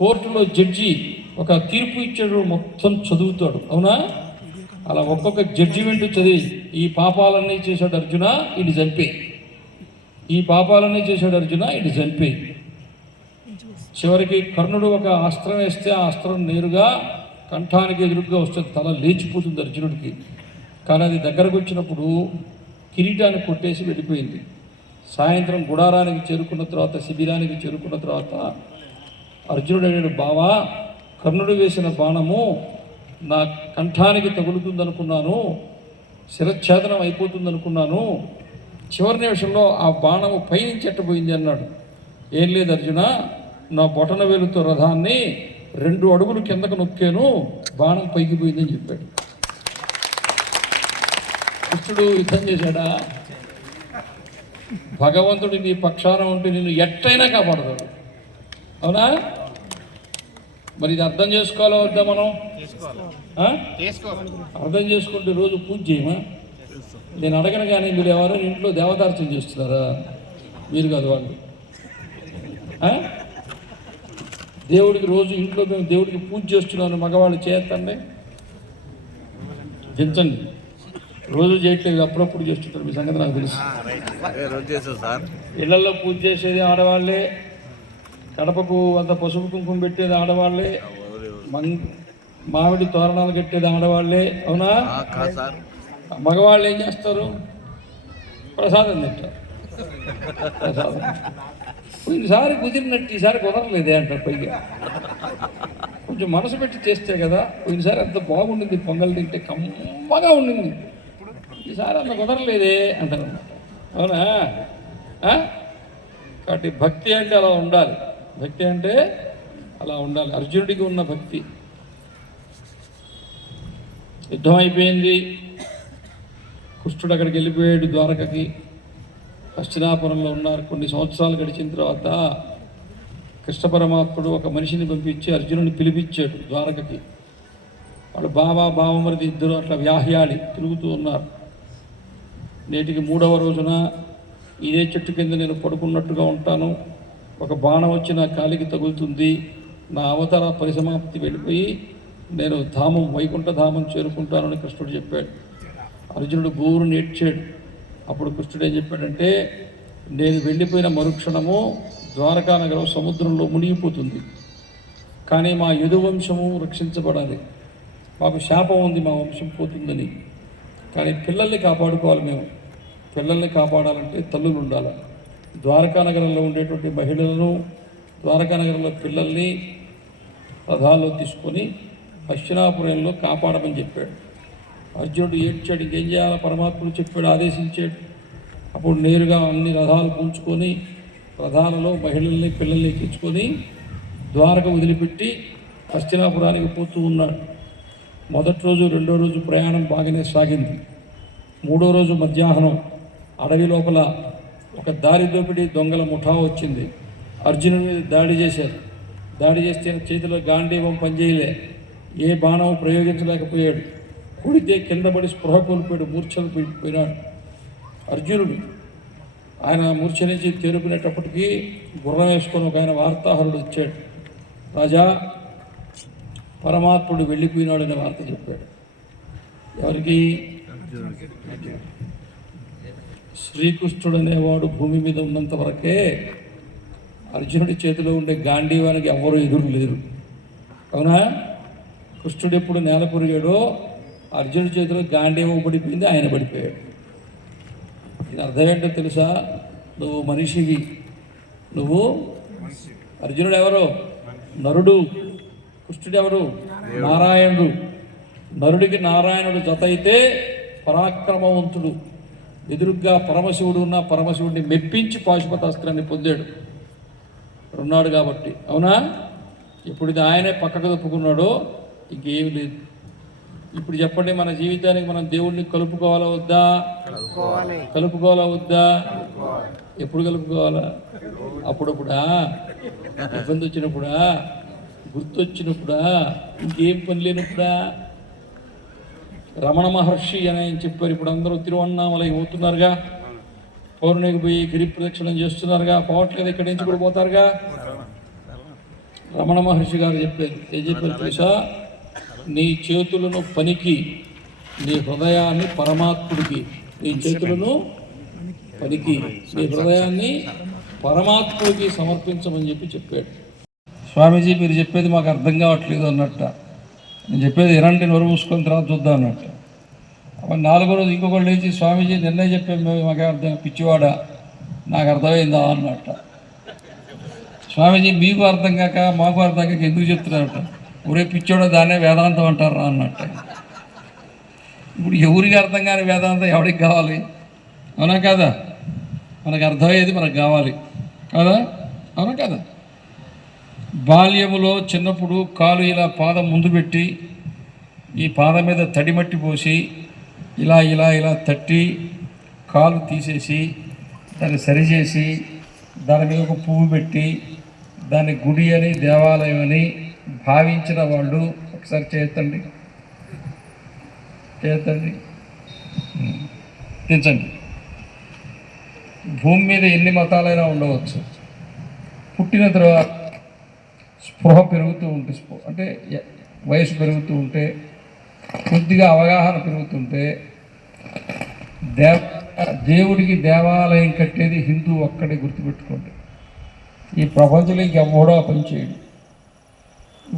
కోర్టులో జడ్జి ఒక తీర్పు ఇచ్చాడు, మొత్తం చదువుతాడు. అవునా? అలా ఒక్కొక్క జడ్జిమెంట్ చదివి ఈ పాపాలన్నీ చేశాడు అర్జున, ఇది చంపే, ఈ పాపాలన్నీ చేశాడు అర్జున, ఇది చంపే. చివరికి కర్ణుడు ఒక అస్త్రం వేస్తే ఆ అస్త్రం నేరుగా కంఠానికి ఎదురుగా వస్తే తల లేచిపోతుంది అర్జునుడికి. కానీ అది దగ్గరకు వచ్చినప్పుడు కిరీటాన్ని కొట్టేసి వెళ్ళిపోయింది. సాయంత్రం గుడారానికి చేరుకున్న తర్వాత, శిబిరానికి చేరుకున్న తర్వాత అర్జునుడు అడిగాడు, బావా, కర్ణుడు వేసిన బాణము నా కంఠానికి తగులుతుందనుకున్నాను, శిరఛేదనం అయిపోతుందనుకున్నాను, చివరి నిమిషంలో ఆ బాణము పైనుంచి ఎట్టబోయింది అన్నాడు. ఏం లేదు అర్జున, నా బొటన వేలుతో రథాన్ని 2 అడుగులు కిందకు నొక్కాను, బాణం పైకి పోయిందని చెప్పాడు. కృష్ణుడు యుద్ధం చేశాడా? భగవంతుడు నీ పక్షాన ఉంటే నిన్ను ఎట్టయినా కాపాడతాడు. అవునా? మరి ఇది అర్థం చేసుకోవాలో వద్దా మనం? అర్థం చేసుకుంటే రోజు పూజ చేయమా? నేను అడగను కానీ మీరు ఎవరో ఇంట్లో దేవతార్చన చేస్తున్నారా? మీరు కాదు వాళ్ళు. దేవుడికి రోజు ఇంట్లో మేము దేవుడికి పూజ చేస్తున్నాను, మగవాళ్ళు చేయొద్దండి, దించండి. రోజు చేయట్లేదు, అప్పుడప్పుడు చేస్తుంటారు, మీ సంగతి నాకు తెలుసు. ఇళ్లలో పూజ చేసేది ఆడవాళ్ళే, కడపకు అంత పసుపు కుంకుమ పెట్టేది ఆడవాళ్ళే, మామిడి తోరణాలు కట్టేది ఆడవాళ్ళే. అవునా? మగవాళ్ళు ఏం చేస్తారు? ప్రసాదం తింటారు. ప్రసాదం ఈసారి కుదిరినట్టు ఈసారి కుదరలేదే అంటారు. పైగా కొంచెం మనసు పెట్టి చేస్తే కదా, ఈసారి అంత బాగుండింది, పొంగల్ తింటే కమ్మగా ఉండింది, ఈసారి అంత కుదరలేదే అంటారు. అవునా? కాబట్టి భక్తి అంటే అలా ఉండాలి. భక్తి అంటే అలా ఉండాలి. అర్జునుడికి ఉన్న భక్తి. యుద్ధం అయిపోయింది, కృష్ణుడు అక్కడికి వెళ్ళిపోయాడు, ద్వారకకి. హస్తినాపురంలో ఉన్నారు. కొన్ని సంవత్సరాలు గడిచిన తర్వాత కృష్ణ పరమాత్ముడు ఒక మనిషిని పంపించి అర్జునుడిని పిలిపించాడు ద్వారకకి. వాళ్ళు బావమరిది ఇద్దరు అట్లా వ్యాహ్యాడి తిరుగుతూ ఉన్నారు. నేటికి 3వ రోజున ఇదే చెట్టు కింద నేను పడుకున్నట్టుగా ఉంటాను, ఒక బాణం వచ్చి నా కాలికి తగులుతుంది, నా అవతార పరిసమాప్తి వెళ్ళిపోయి నేను ధామం, వైకుంఠ ధామం చేరుకుంటానని కృష్ణుడు చెప్పాడు. అర్జునుడు గోరు నేర్చాడు. అప్పుడు కృష్ణుడు ఏం చెప్పాడంటే, నేను వెళ్ళిపోయిన మరుక్షణము ద్వారకా నగరం సముద్రంలో మునిగిపోతుంది, కానీ మా యదువంశము రక్షించబడాలి. మాకు శాపం ఉంది, మా వంశం పోతుందని. కానీ పిల్లల్ని కాపాడుకోవాలి. మేము పిల్లల్ని కాపాడాలంటే తల్లులు ఉండాలి. ద్వారకా నగరంలో ఉండేటువంటి మహిళలను, ద్వారకా నగరంలో పిల్లల్ని రథాల్లో తీసుకొని హస్తినాపురంలో కాపాడమని చెప్పాడు. అర్జునుడు ఏడ్చాడు. ఇంకేం చేయాలో పరమాత్ముడు చెప్పాడు, ఆదేశించాడు. అప్పుడు నేరుగా అన్ని రథాలు పుంజుకొని రథాలలో మహిళల్ని పిల్లల్ని ఎక్కించుకొని ద్వారక వదిలిపెట్టి హస్తినాపురానికి పోతూ ఉన్నాడు. మొదటి రోజు, 2వ రోజు ప్రయాణం బాగానే సాగింది. 3వ రోజు మధ్యాహ్నం అడవి లోపల ఒక దారి దోపిడీ దొంగల ముఠా వచ్చింది. అర్జునుడి మీద దాడి చేశారు. దాడి చేస్తే చేతిలో గాంధీవం పనిచేయలే, ఏ బాణం ప్రయోగించలేకపోయాడు. కుడితే కింద పడి స్పృహ కోల్పోయాడు, మూర్ఛలు పోయినాడు అర్జునుడు. ఆయన మూర్ఛ నుంచి తేరుకునేటప్పటికీ గుర్రం వేసుకొని ఒక ఆయన వార్తాహరుడు వచ్చాడు. రాజా, పరమాత్ముడు వెళ్ళిపోయినాడనే వార్త చెప్పాడు. ఎవరికి? శ్రీకృష్ణుడు అనేవాడు భూమి మీద ఉన్నంత వరకే అర్జునుడి చేతిలో ఉండే గాంధీవానికి ఎవరు ఎదురు లేరు. అవునా? కృష్ణుడు ఎప్పుడు నేల పొరిగాడో అర్జునుడి చేతిలో గాంధీవం పడిపోయింది, ఆయన పడిపోయాడు. దీని అర్థం ఏంటో తెలుసా? నువ్వు మనిషివి, నువ్వు అర్జునుడు ఎవరు? నరుడు. కృష్ణుడు ఎవరు? నారాయణుడు. నరుడికి నారాయణుడు జత అయితే పరాక్రమవంతుడు. ఎదురుగ్గా పరమశివుడు ఉన్న పరమశివుడిని మెప్పించి పాశుపతాస్త్రాన్ని పొందాడు ఉన్నాడు కాబట్టి. అవునా? ఇప్పుడు ఇది ఆయనే పక్కకు తప్పుకున్నాడో ఇంకేమి లేదు. ఇప్పుడు చెప్పండి, మన జీవితానికి మనం దేవుడిని కలుపుకోవాలా వద్దా? కలుపుకోవాలా వద్దా? ఎప్పుడు కలుపుకోవాలా? అప్పుడప్పుడా? ఇబ్బంది వచ్చినప్పుడా? గుర్తొచ్చినప్పుడా? ఇంకేం పని లేనప్పుడా? రమణ మహర్షి అని ఆయన చెప్పారు. ఇప్పుడు అందరూ తిరువన్నామలై పోతున్నారుగా, పౌర్ణమికి పోయి గిరి ప్రదక్షిణం చేస్తున్నారుగా, పోవట్లేదు, ఇక్కడి నుంచి కూడా పోతారుగా. రమణ మహర్షి గారు చెప్పారు. ఏం చెప్పారు తెలుసా? నీ చేతులను పనికి, నీ హృదయాన్ని పరమాత్ముడికి. నీ చేతులను పనికి, నీ హృదయాన్ని పరమాత్ముడికి సమర్పించమని చెప్పాడు. స్వామీజీ మీరు చెప్పేది మాకు అర్థం కావట్లేదు అన్నట్ట. నేను చెప్పేది ఎలాంటి నోరు మూసుకొని తర్వాత చూద్దాం అన్నట్ట. అప్పుడు 4వ రోజు ఇంకొకళ్ళు లేచి స్వామీజీ నిన్నే చెప్పాము మాకే అర్థం, పిచ్చివాడా నాకు అర్థమైందా అన్నట్ట. స్వామీజీ మీకు అర్థం కాక మాకు అర్థం కాక ఎందుకు చెప్తున్నారట? ఒరే పిచ్చోడో దాన్నే వేదాంతం అంటారా అన్నట్ట. ఇప్పుడు ఎవరికి అర్థం కాని వేదాంతం ఎవరికి కావాలి? అవునా కదా? మనకు అర్థమయ్యేది మనకు కావాలి కదా? అవునా కదా? బాల్యములో చిన్నప్పుడు కాలు ఇలా పాదం ముందు పెట్టి ఈ పాదం మీద తడిమట్టి పోసి ఇలా ఇలా ఇలా తట్టి కాలు తీసేసి దాన్ని సరిచేసి దాని మీద ఒక పువ్వు పెట్టి దాన్ని గుడి అని దేవాలయం అని భావించిన వాళ్ళు ఒకసారి చేతండి తెచ్చండి. భూమి మీద ఎన్ని మతాలైనా ఉండవచ్చు. పుట్టిన తర్వాత స్పృహ పెరుగుతూ ఉంటే, అంటే వయసు పెరుగుతూ ఉంటే, కొద్దిగా అవగాహన పెరుగుతుంటే దేవుడికి దేవాలయం కట్టేది హిందూ ఒక్కడే, గుర్తుపెట్టుకోండి. ఈ ప్రపంచంలో ఇంకెవ్వడో పనిచేయడు.